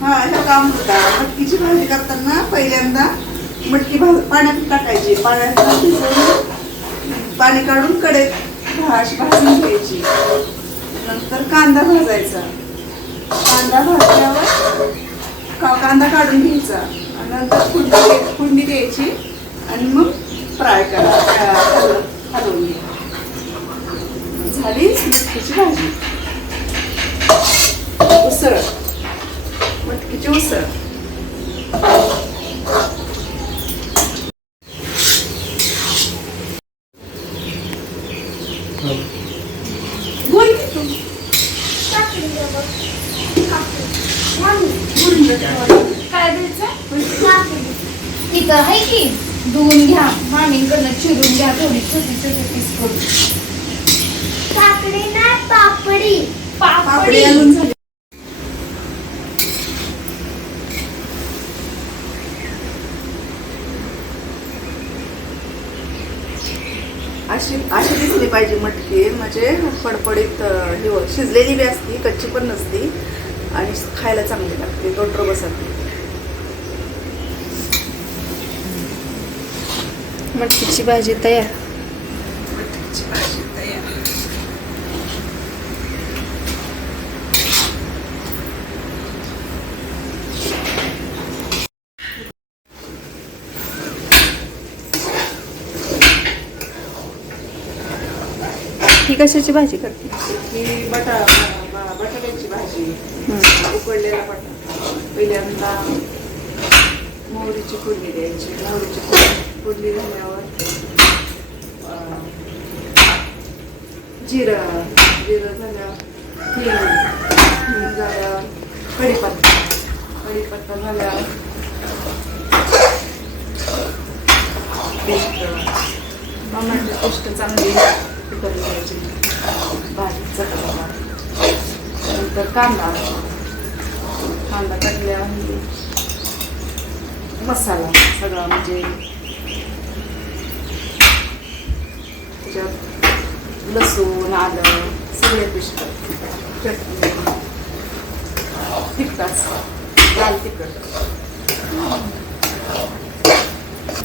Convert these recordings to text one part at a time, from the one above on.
हा हे काम होता मटकीची भाजी करताना पहिल्यांदा मटकी भाज पाण्यात टाकायची. पाण्यात पाणी काढून कडे भाज भाजून घ्यायची. नंतर कांदा भाजायचा. कांदा भाजल्यावर का कांदा काढून घ्यायचा. आणि नंतर कुंडी कुंडी द्यायची. आणि मग फ्राय करा. हलवून हलवून घ्या. झाली मटकीची भाजी. उसळ. मटकीची उसळ. काय द्यायचं इथं आहे की? धुवून घ्या. मामींकडनं चिरून घ्या. थोडी छोटी छोटी पीस करून. पापडी ना पापडी. पापडी झाली. अशी अशी दिसली पाहिजे मटकी म्हणजे फडफडीत ही हे शिजलेली बी असती कच्ची पण नसती आणि खायला चांगली लागते टोटर बसत मटकीची भाजी तयार. ही कशाची भाजी करते? ही बटा बटाट्याची भाजी. उकडलेला बटाटा पहिल्यांदा मोहरीची फोडणी द्यायची. मोहरीची फोडणी फोडणी झाल्यावर जिरं जिरं झाल्यावर हिंग हिंग झाल्यावर कढीपत्ता. कढीपत्ता झाल्यावर पेस्ट. टोमॅटो पेस्ट चांगली. करून घ्यायची भाजी चकला नंतर कांदा कांदा टाकल्यावर मसाला सगळा म्हणजे त्याच्यात लसूण आलं सगळे पेस्ट चटणी तिखटाच लाल तिखट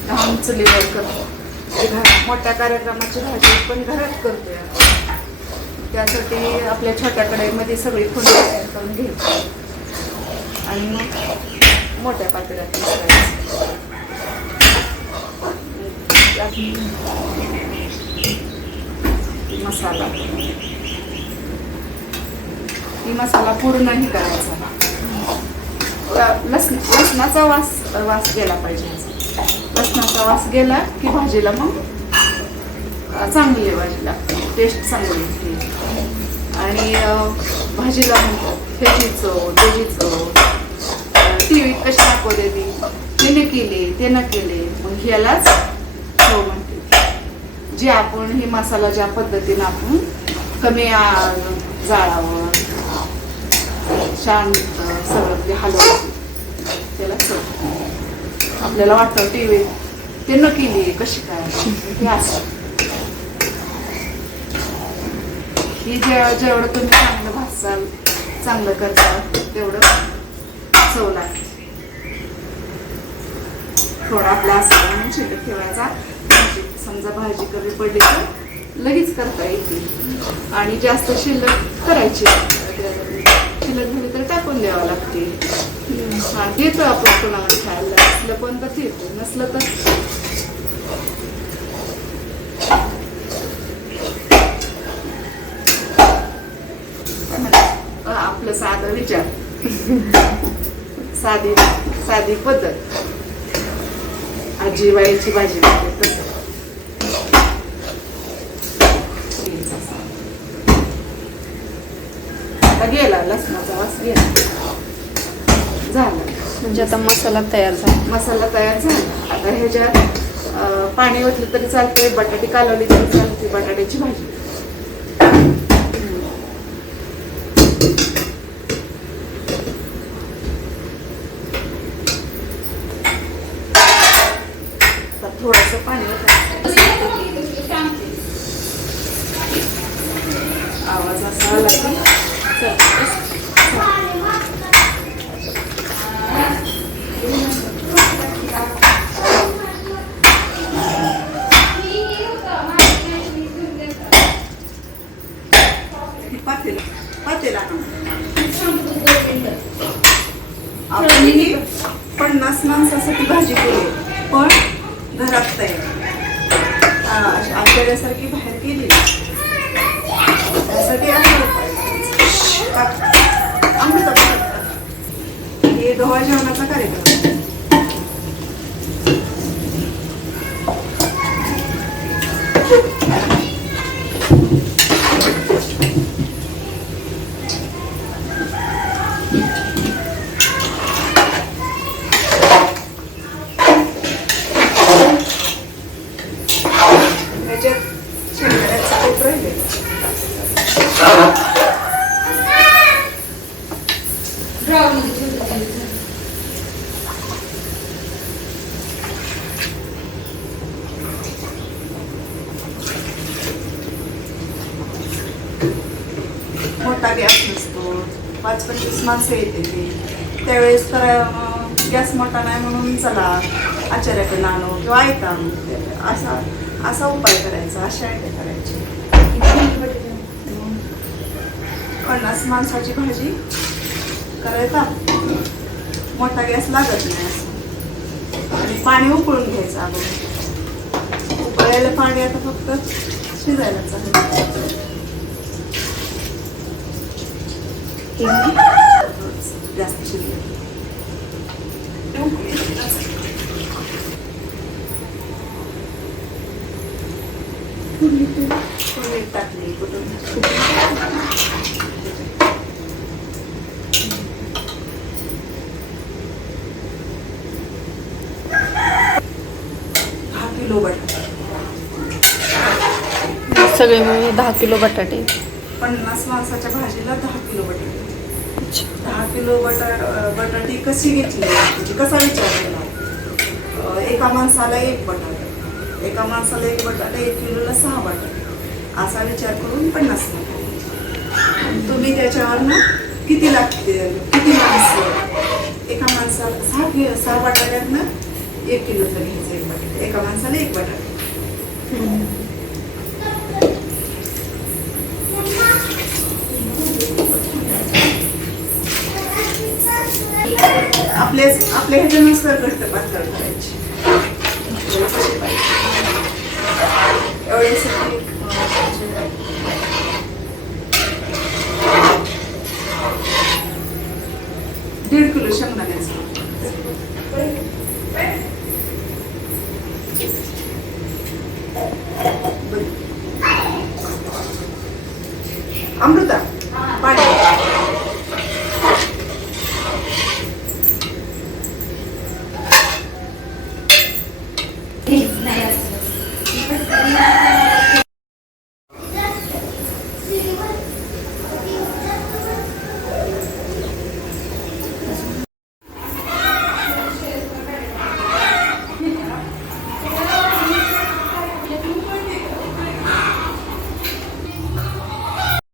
आमचं चुलीवर करतो मोठ्या कार्यक्रमाची भाजी पण घरात करतोय त्यासाठी आपल्या छोट्या कढईमध्ये सगळी फोडणी तयार करून घ्यायची आणि मग मोठ्या पातळ्यात मसाला. ही मसाला पूर्णही करायचा. लस लसणाचा वास वास गेला पाहिजे. वास गेला की भाजीला मग चांगली भाजी लागते. टेस्ट चांगली येते. आणि भाजीला म्हणतात ह्याची चव त्याची चव टी व्ही कशी दाखवते ती? तिने केली ते न केले. मग ह्यालाच चव म्हणते. जे आपण हे मसाला ज्या पद्धतीनं आपण कमी आ- जाळावर शांत सगळं ते त्याला चव. आपल्याला वाटतं टी व्ही ते न केली कशी काय? हे असं. ही जे जेवढं तुम्ही चांगलं भासाल चांगलं करताल तेवढं चव लागते. थोडा आपला असं म्हणून शिल्लक ठेवायचा. समजा भाजी कमी पडली तर लगेच करता येते. आणि जास्त शिल्लक करायची शिल्लक झाली तर टाकून द्यावं लागते. देतो आपण कोणाला खायला. असलं पण तर देतो नसलं तर? आपलं साधं विचार. साधी साधी पद्धत. आजीबाईची भाजी तसं. गेला लसणाचा वास गेला. म्हणजे आता मसाला तयार झाला. मसाला तयार झाला. आता ह्याच्यात पाणी ओतलं तरी चालते बटाटे कालवली तरी चालते बटाट्याची भाजी आता थोडंसं पाणी ओतायचं. आवाज असा आला की चल, पातेला पातेला आपण ही पन्नास माणसासाठी भाजी केली पण घरात तयार. आ- अशी आश्चर्यासारखी बाहेर केली त्यासाठी असं उपाय करायचा. अमृता पकडता. हे डोहा जेवणाचा कार्यक्रम त्याच्यात शेंगदाण्याचं कूट राहिलेलं. मोठा गॅस नसतो पाच पंचवीस माणसं येते ते. त्यावेळेस तर गॅस मोठा नाही म्हणून चला आचार्याकडे आणू किंवा ऐका. असा असा उपाय करायचा अशा आयडिया करायची पन्नास माणसाची भाजी करायचा. मोठा गॅस लागत नाही असं. आणि पाणी उकळून घ्यायचं अगोदर. उकळायला पाणी आता फक्त शिजायला चालेल जास्त शिजले टाकली कुठून दहा किलो बटाटा सगळे मिळून दहा किलो बटाटे. पन्नास माणसाच्या भाजीला दहा किलो बटाटे. दहा किलो बटा बटाटी कशी घेतली? म्हणजे कसा विचार केला? एका माणसाला एक बटाटा. एका माणसाला एक बटाटा एक किलोला सहा बटाटे. असा विचार करून पन्नास तुम्ही त्याच्यावरनं किती लागते किती माणसं एका माणसाला सहा कि सहा बटाट्यातनं एक किलोचं घ्यायचं एक बटाटे. एका माणसाला एक बटाटे. आपले आपल्या ह्याच्यानुसार घट्ट पातळ करायची एवढे दीड किलो शेंगदाण्याचं अमृता.